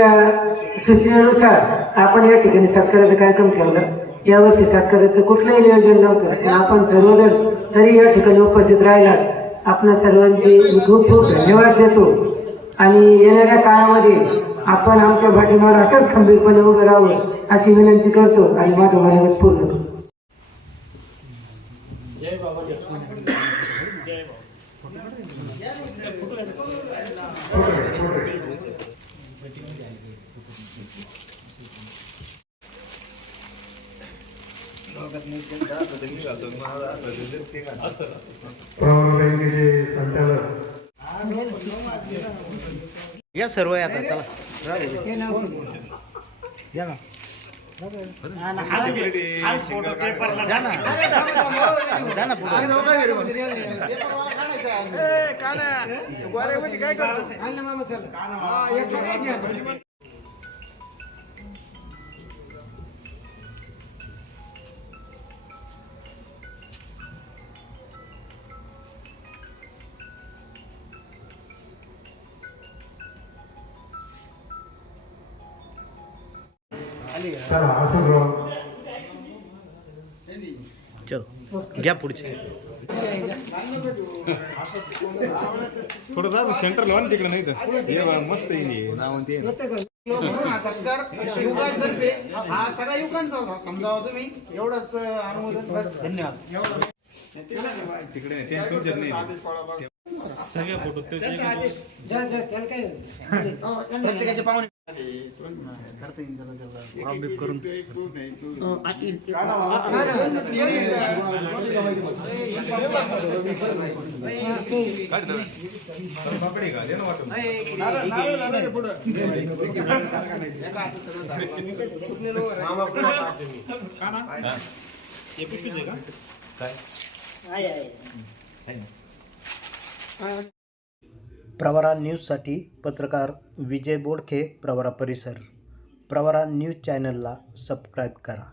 साहेबांच्या सूचनेनुसार आपण या ठिकाणी सत्काराचा कार्यक्रम ठेवला. यावर्षी सत्काराचं कुठलंही नियोजन नव्हतं, आपण सर्वजण तरी या ठिकाणी उपस्थित राहिला. आपल्या सर्वांचे खूप खूप धन्यवाद देतो आणि येणाऱ्या काळामध्ये आपण आमच्या पाठीमागे असंच खंबीरपणे उभं राहावं अशी विनंती करतो आणि माझं मनोगत पूर्ण करतो. जय बाबा. जय बाबा. या सर्व आहे आता चला या ना काय करतो. चलो घ्या पुढचे थोडं सेंटर लावा तिकडे नाही तर मस्त येईल नाव ते हा सगळ्या युवकांचा समजावं तुम्ही एवढंच अनुमोदन. धन्यवाद. तिकडे तुमच्यात नाही सगळे फोटो प्रत्येकाचे पाहुणे करून प्रवरा न्यूजसाठी पत्रकार विजय बोडखे, प्रवरा परिसर. प्रवरा न्यूज चॅनलला सबस्क्राईब करा.